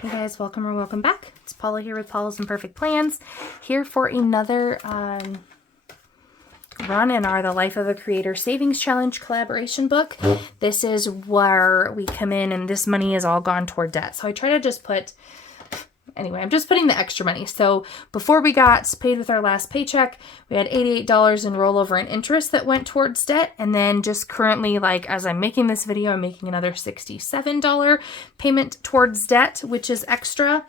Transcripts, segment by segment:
Hey guys, welcome or welcome back. It's Paula here with Paula's Imperfect Plans, here for another run in our The Life of a Creator Savings Challenge collaboration book. This is where we come in and this money is all gone toward debt. So I try to just put, anyway, I'm just putting the extra money. So before we got paid with our last paycheck, we had $88 in rollover and interest that went towards debt. And then just currently, like as I'm making this video, I'm making another $67 payment towards debt, which is extra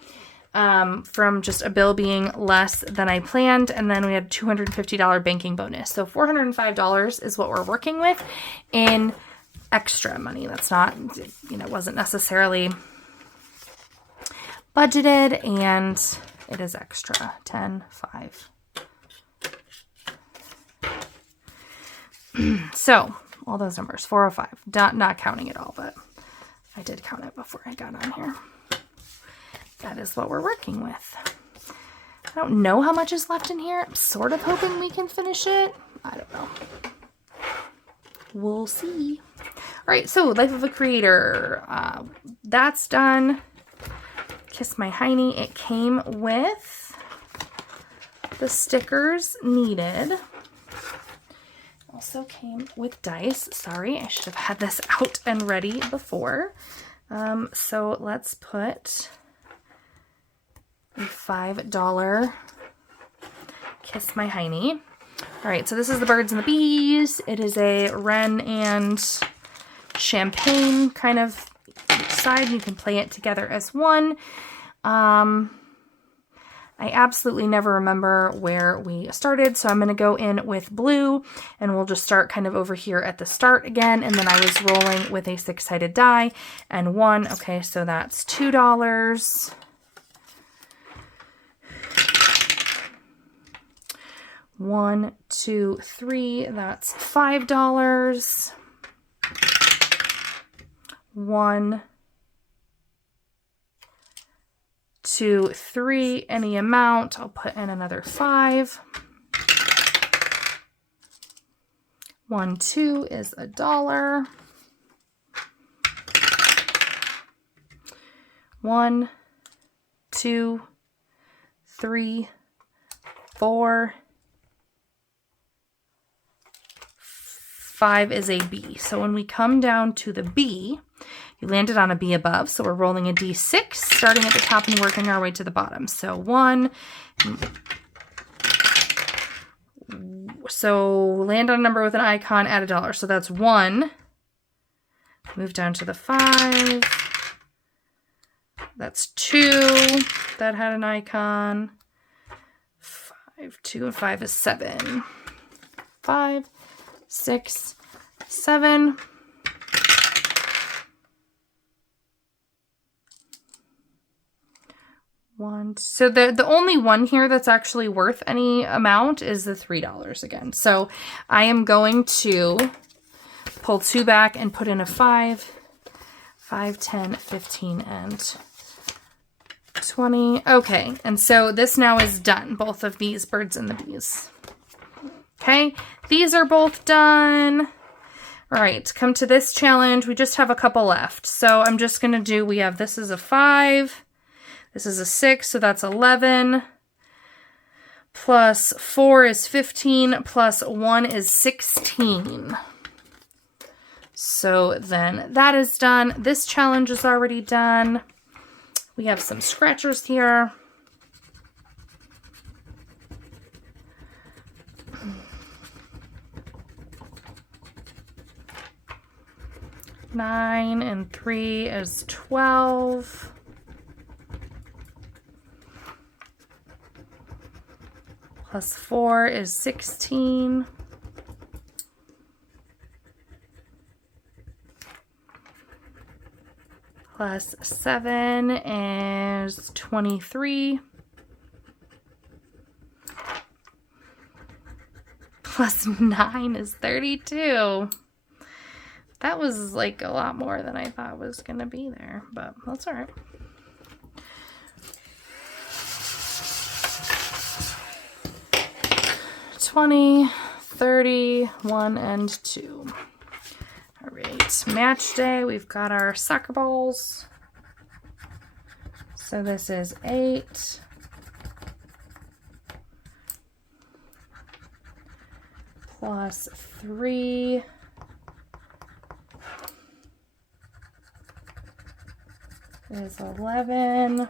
from just a bill being less than I planned. And then we had $250 banking bonus. So $405 is what we're working with in extra money. That's not, wasn't necessarily budgeted, and it is extra. 10, 5. So all those numbers, 405, not counting it all, but I did count it before I got on here. That is what we're working with. I don't know how much is left in here. I'm sort of hoping we can finish it. I don't know. We'll see. All right, so Life of a Creator, that's done. Kiss My Heiny, it came with the stickers needed. Also came with dice. Sorry, I should have had this out and ready before. So let's put a $5 Kiss My Heiny. All right, so this is the birds and the bees. It is a Wren and champagne kind of each side. You can play it together as one. I absolutely never remember where we started, so I'm going to go in with blue, and we'll just start kind of over here at the start again, and then I was rolling with a 6-sided die, and 1, okay, so that's $2. 1, 2, 3, that's $5. 1, 2, 3, any amount. I'll put in another 5. 1, 2 is $1. 1, 2, 3, 4, 5 is a B. So when we come down to the B, you landed on a B above, so we're rolling a D6, starting at the top and working our way to the bottom. So 1, so land on a number with an icon, add $1. So that's 1. Move down to the 5. That's 2. That had an icon. 5, 2, and 5 is 7. 5, 6, 7. 1. So the only one here that's actually worth any amount is the $3 again. So I am going to pull 2 back and put in a 5, 5, 10, 15, and 20. Okay, and so this now is done. Both of these birds and the bees. Okay, these are both done. All right, come to this challenge. We just have a couple left. So I'm just going to do, this is a 5. This is a 6, so that's 11. Plus 4 is 15. Plus 1 is 16. So then that is done. This challenge is already done. We have some scratchers here. Nine and 3 is 12. Plus 4 is 16. Plus 7 is 23. Plus 9 is 32. That was like a lot more than I thought was going to be there, but that's all right. 20, 30, 1, and 2. All right, match day. We've got our soccer balls. So this is 8 plus 3 is 11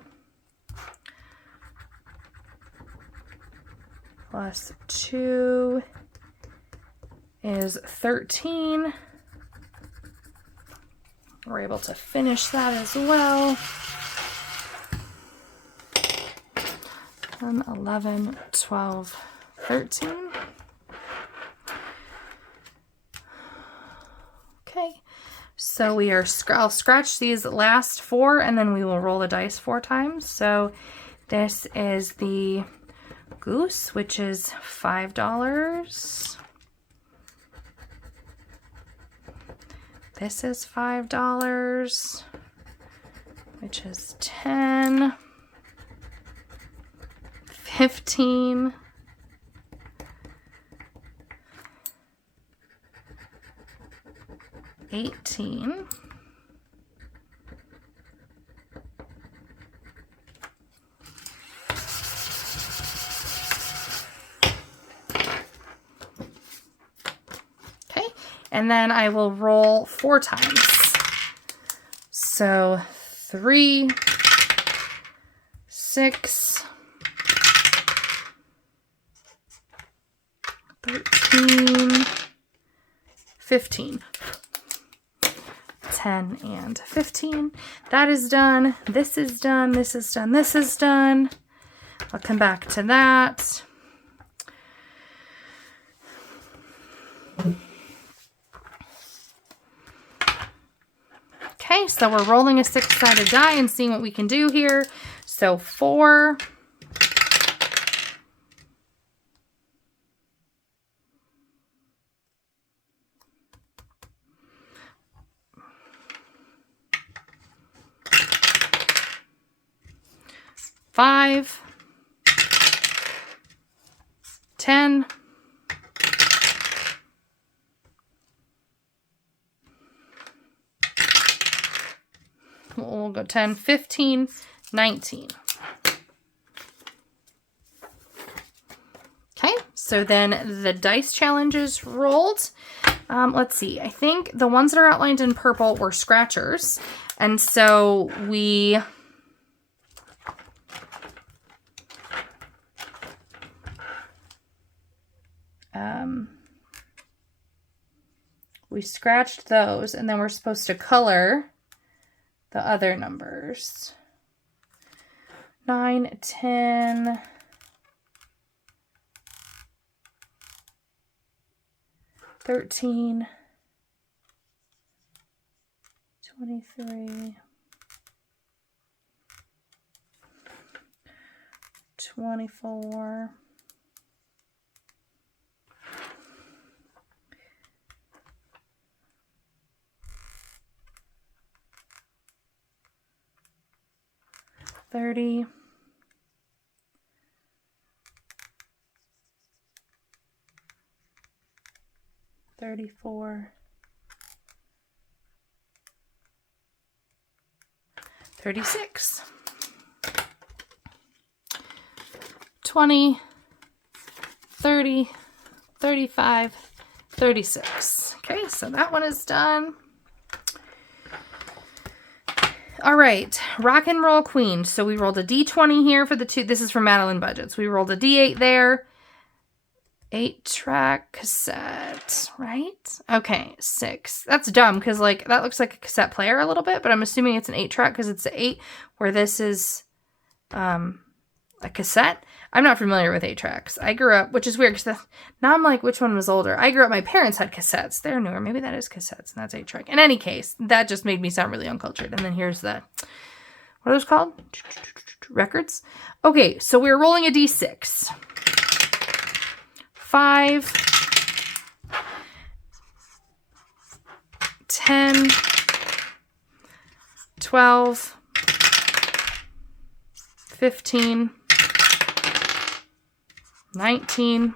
plus 2 is 13. We're able to finish that as well. 11, 12, 13. Okay, so we are, I'll scratch these last 4 and then we will roll the dice 4 times. So this is the goose, which is $5. This is $5, which is 10, 15, 18, 'kay, and then I will roll 4 times. So 3, 6, 13, 15. 10 and 15. That is done. This is done. This is done. This is done. I'll come back to that. Okay, so we're rolling a 6-sided die and seeing what we can do here. So 4, 5, 10, 10, 15, 19. Okay, so then the dice challenges rolled. Let's see, I think the ones that are outlined in purple were scratchers. And so we scratched those, and then we're supposed to color the other numbers. 9, 10, 13, 23, 24, 30, 34, 36, 20, 30, 35, 36. Okay, so that one is done. All right, Rock and Roll Queen. So we rolled a D20 here for the 2. This is from Madeline Budgets. We rolled a D8 there. 8-track cassette, right? Okay, 6. That's dumb because like that looks like a cassette player a little bit, but I'm assuming it's an 8-track because it's an 8 where this is a cassette. I'm not familiar with 8-tracks. I grew up, which is weird because now I'm like, which one was older? I grew up, my parents had cassettes. They're newer. Maybe that is cassettes and that's 8-track. In any case, that just made me sound really uncultured. And then here's the, what are those called? Records. Okay, so we're rolling a D6. 5, 10, 12, 15, 19,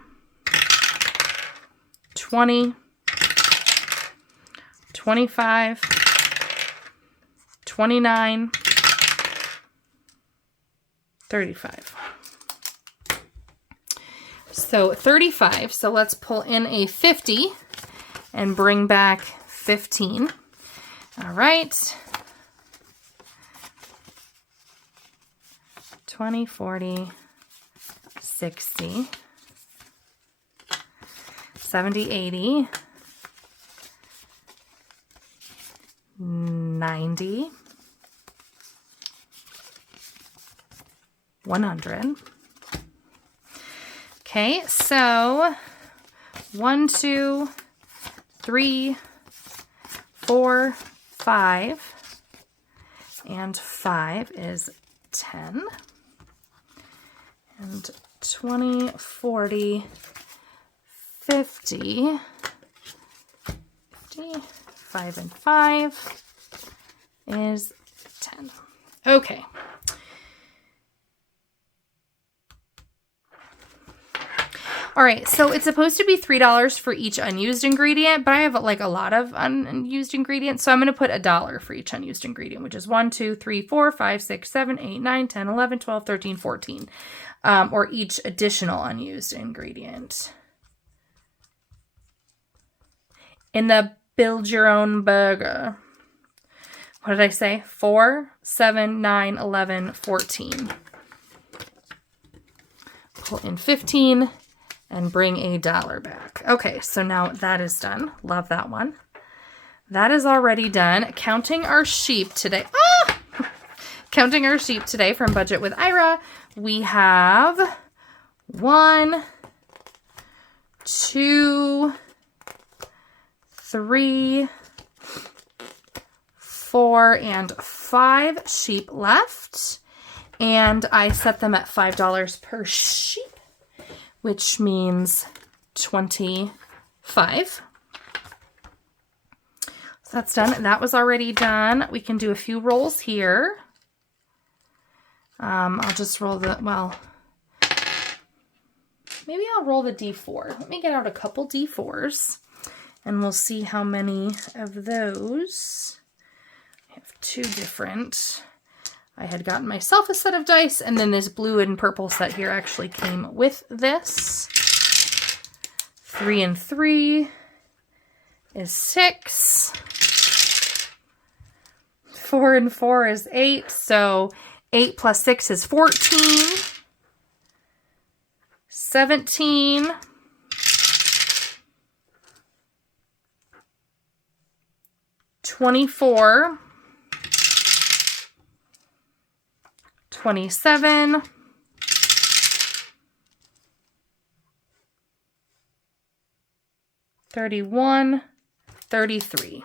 20, 25, 29, 35. So 35. So let's pull in a 50 and bring back 15. All right. 20, 40, 60, 70, 80, 90, 100. Okay, so 1, 2, 3, 4, 5, and 5 is 10. And 20, 40, 50, 5 and 5 is 10. Okay. All right, so it's supposed to be $3 for each unused ingredient, but I have like a lot of unused ingredients, so I'm going to put $1 for each unused ingredient, which is 1, 2, 3, 4, 5, 6, 7, 8, 9, 10, 11, 12, 13, 14, or each additional unused ingredient. In the build your own burger. What did I say? 4, 7, 9, 11, 14. Pull in 15. And bring $1 back. Okay, so now that is done. Love that one. That is already done. Counting our sheep today. Counting our sheep today from Budget with Ira. We have 1, 2, 3, 4, and 5 sheep left. And I set them at $5 per sheep, which means 25. So that's done. That was already done. We can do a few rolls here. I'll just roll the, well, maybe I'll roll the D4. Let me get out a couple D4s and we'll see how many of those. I have 2 different. I had gotten myself a set of dice, and then this blue and purple set here actually came with this. 3 and 3 is 6. 4 and 4 is 8. So 8 plus 6 is 14. 17. 24. 27, 31, 33,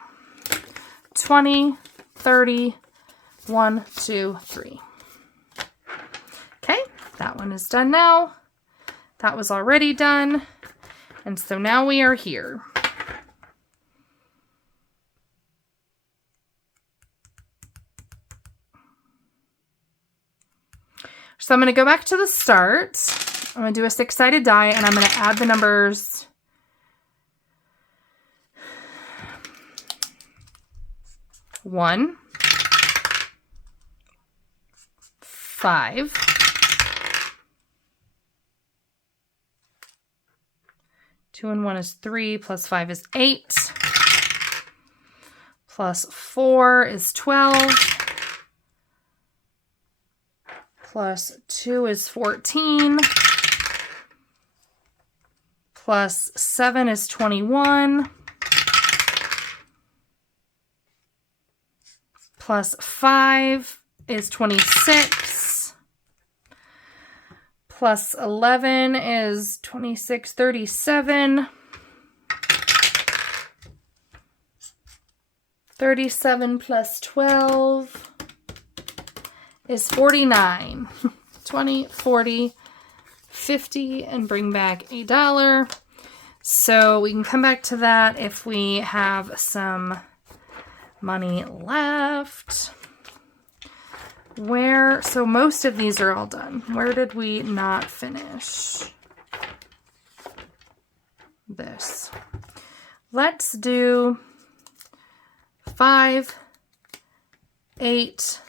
20, 30, 1, 2, 3. Okay, that one is done now. That was already done. And so now we are here. So I'm going to go back to the start. I'm going to do a 6-sided die, and I'm going to add the numbers 1, 5, 2 and 1 is 3, plus 5 is 8, plus 4 is 12, plus 2 is 14, plus 7 is 21, plus 5 is 26, plus 11 is 26, 37, 37 plus 12 is 49. 20, 40, 50, and bring back $1. So we can come back to that if we have some money left. So most of these are all done. Where did we not finish? This. Let's do 5, 8,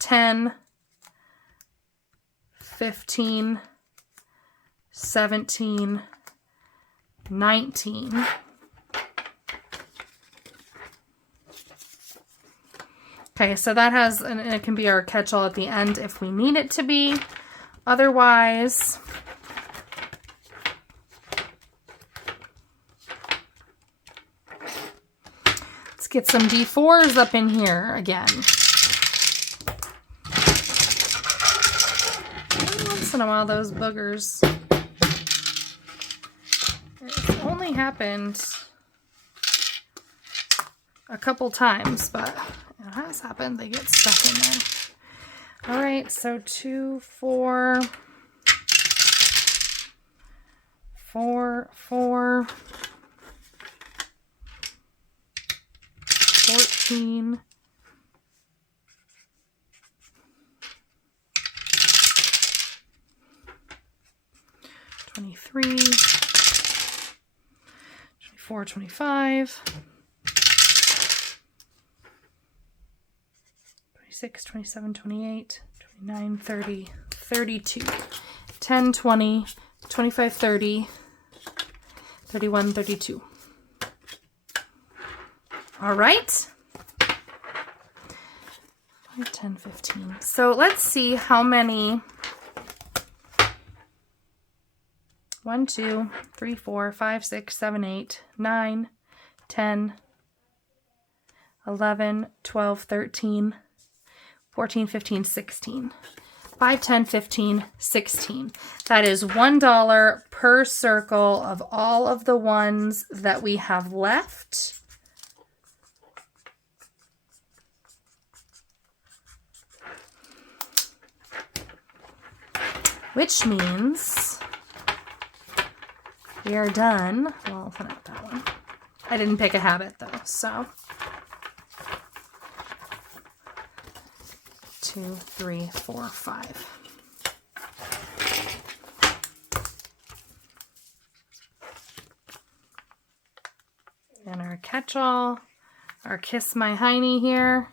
10, 15, 17, 19. Okay, so that has, and it can be our catch-all at the end if we need it to be. Otherwise, let's get some D4s up in here again. Once in a while, those boogers. It's only happened a couple times, but it has happened. They get stuck in there. All right, so 2, 4, 4, 4, 14, 23, 24, 25, 26, 27, 28, 29, 30, 32, 10, 20, 25, 30, 31, 32. All right. 5, 10, 15. So let's see how many. 1, 2, 3, 4, 5, 6, 7, 8, 9, 10, 11, 12, 13, 14, 15, 16. 5, 10, 15, 16. That is $1 per circle of all of the ones that we have left. Which means we are done. Well, not that one. I didn't pick a habit though, so 2, 3, 4, 5. And our catch-all, our Kiss My Heiny here.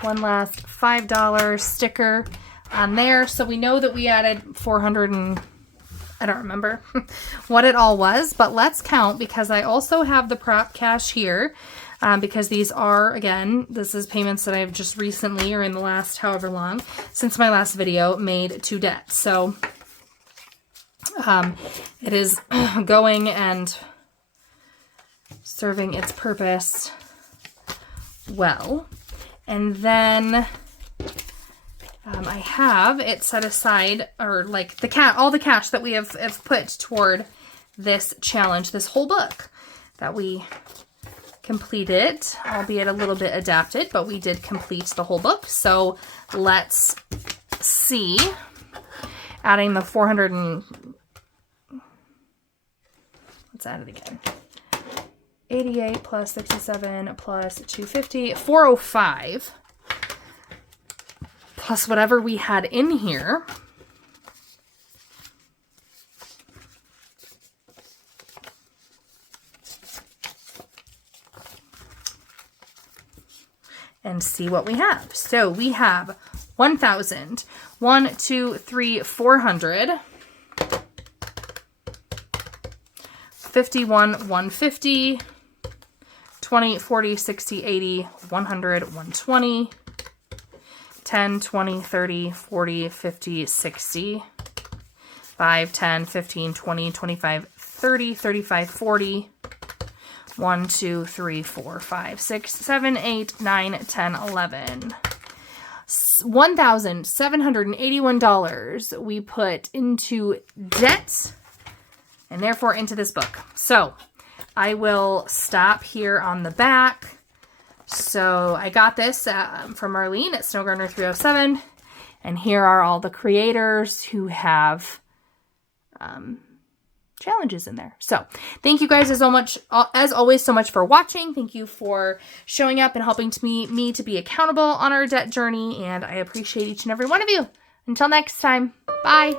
One last $5 sticker on there. So we know that we added 400 and I don't remember what it all was, but let's count because I also have the prop cash here because these are, again, this is payments that I've just recently or in the last however long since my last video made to debt. So it is going and serving its purpose well. And then I have it set aside, or like all the cash that we have put toward this challenge, this whole book that we completed, albeit a little bit adapted, but we did complete the whole book. So let's see, adding the 400 and, let's add it again. 88 plus 67 plus 250, 405. Plus whatever we had in here. And see what we have. So we have 1,000, 1, 2, 3, 400, 51, 150, 20, 40, 60, 80, 100, 120, 10, 20, 30, 40, 50, 60, 5, 10, 15, 20, 25, 30, 35, 40, 1, 2, 3, 4, 5, 6, 7, 8, 9, 10, 11. $1,781 we put into debt and therefore into this book. So I will stop here on the back. So I got this from Marlene at Snow Gardener 307. And here are all the creators who have challenges in there. So thank you guys as always so much for watching. Thank you for showing up and helping me to be accountable on our debt journey. And I appreciate each and every one of you. Until next time, bye.